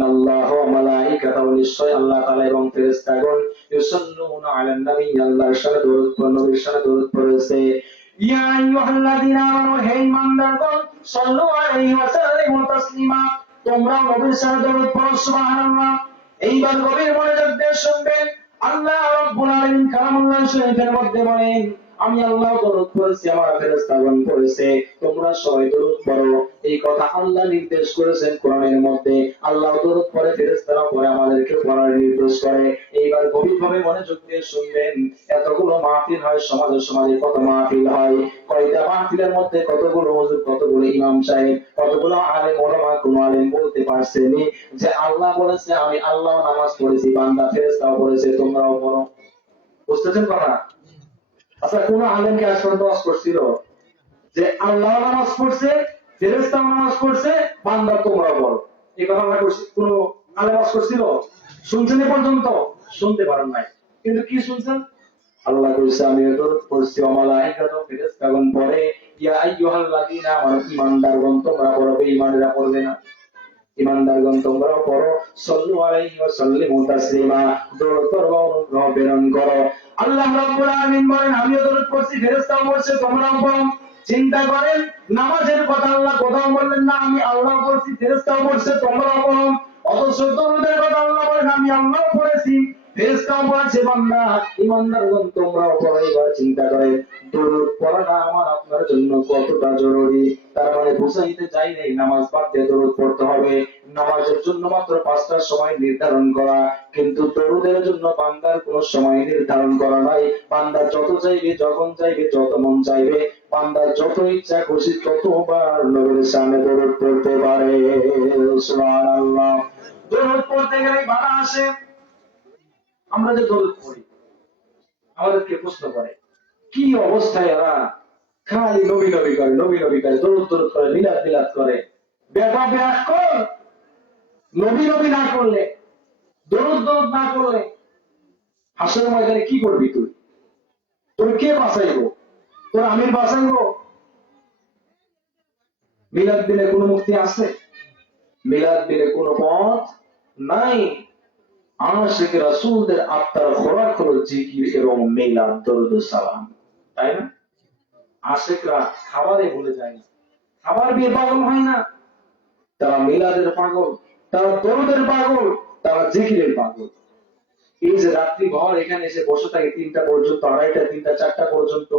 ইন্নাল্লাহা ওয়া মালাইকাতাহু নিশ্চয় আল্লাহ তাআলা এবং ফেরেশতাগণ ইউসাল্লুনা আলান নবী আল্লাহর সাথে দরুদ পড়ে নবীর সাথে দরুদ পড়েছে ইয়া আইয়ুহাল্লাযীনা আমানু হে ঈমানদারগণ সাল্লু আলাইহি ওয়া সাল্লিমু তাসলিমা তোমরা নবীর সাথে দরুদ পড়ো সুবহানাল্লাহ। এইবার গভীর মনোযোগ দিয়ে শুনবেন আল্লাহ রাব্বুল আলামিন কালামুল্লাহ শরীফের মধ্যে বলেন আমি আল্লাহ দরুদ পড়েছি আমার ফেরেশতাগণ পড়েছে তোমরা সবাই দরুদ পড়ো। এই কথা আল্লাহ নির্দেশ করেছেন কোরআনের মধ্যে। আল্লাহ দরুদ পড়ে ফেরেশতারা পড়ে আমাদেরকে পড়ার নির্দেশ করে। এইবার গভীরভাবে মনোযোগ দিয়ে শুনবেন এতগুলো মাহফিল হয় সমাজে সমাজে কত মাহফিল হয় কয়টা মাহফিলের মধ্যে কতগুলো হুজুর কতগুলো ইমাম সাহেব কতগুলো আলেম ওলামা কোন আলেম বলতে পারছেনি যে আল্লাহ বলেছে আমি আল্লাহ নামাজ পড়েছি বান্দা ফেরেশতাও পড়েছে তোমরাও পড়ো। বুঝতেছেন কথা? আচ্ছা কোন আলেমকে আজ পর্যন্ত ওয়াজ করছিল যে আল্লাহ নামাজ পড়ছে ফেরেশতাও নামাজ পড়ছে বান্দা তোমরা পড়ো? এই কথা আমরা করছি? কোন আলেম ওয়াজ করছিল? শুনছেন এ পর্যন্ত? শুনতে পারেন নাই, কিন্তু কি শুনছেন? আল্লাহ কইছে আমি দরুদ পড়ছি ওয়া মালাইকাতুহু ফেরেশতাগণ পড়ে ইয়া আইয়ুহাল্লাযীনা আমানু ঈমানদারগণ তোমরা পড়ো ঈমানরা পড়বে না? ঈমানদারগণ তোমরাও পড়ো সাল্লু আলাইহি ওয়া সাল্লিমু তাসলিমা দরুদ পড়ো অনুগ্রহ প্রেরণ করো। আল্লাহ রাব্বুল আলামিন বলেন আমিও দরুদ পড়ছি ফেরেশতাও পড়ছে তোমরাও পড়ো। চিন্তা করেন নামাজের কথা আল্লাহ কোথাও বললেন না আমি আল্লাহ পড়ছি ফেরেশতাও পড়ছে তোমরাও পড়ো, অথচ দরুদের কথা আল্লাহ বলেন আমি আল্লাহ পড়েছি ফেরেশতাও পড়েছে বান্দা ঈমানদারগণ তোমরাও পড়ো। এবার চিন্তা করেন দরুদ পড়াটা আমার আপনার জন্য কতটা জরুরি। তার মানে বুঝাইতে চাই নাই নামাজ বাদ দিয়ে দরুদ পড়তে হবে। নামাজের জন্য মাত্র 5টা সময় নির্ধারণ করা, কিন্তু দরুদের জন্য বান্দার কোনো সময় নির্ধারণ করা নাই। বান্দা যত চাইবে যখন চাইবে যত মন চাইবে বান্দা যত ইচ্ছা খুশি ততবার নবীর সামনে দরুদ পড়তে পারে। সুবহানাল্লাহ। দরুদ পড়তে গেলে বাধা আসে। আমরা যে দরুদ পড়ি আমাদেরকে প্রশ্ন করে কি অবস্থায় এরা খালি নবী নবী করে নবী নবী করে দরুদ দরুদ করে মিলাদ বিলাদ করে। বেটা ব্যাস কর, নবী নবী না করলে দরুদ দরুদ না করলে হাসরের ময়দানে কি করবি তুই? তোর কে বাঁচাইবো? তোর আমির বাঁচাইবো? মিলাদ দিলে কোনো মুক্তি আছে? মিলাদ দিলে কোনো পথ নাই। আশিক রাসূলদের আত্মার খোরাক হলো জিকির এবং মিলাদ দরুদ সালাম, তাই না? আশিকরা খাবারে ভুলে যায় না, খাবার দিয়ে পাগল হয় না, তারা মিলাদের পাগল, তারা দরুদের পাগল, তারা জিকিরের পাগল। এই যে রাত্রি ভর এখানে এসে বসে থাকে 3টা পর্যন্ত, 2:30টা 3টা 4টা পর্যন্ত,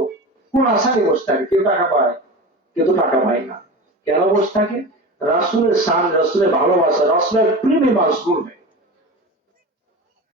কোন আশায় বসে থাকে? কেউ টাকা পায়, কেউ তো টাকা পায় না। কেন বসে থাকে? রাসূলের শান, রাসূলের ভালোবাসা, রাসূলের প্রেমে মাশগুল হয়।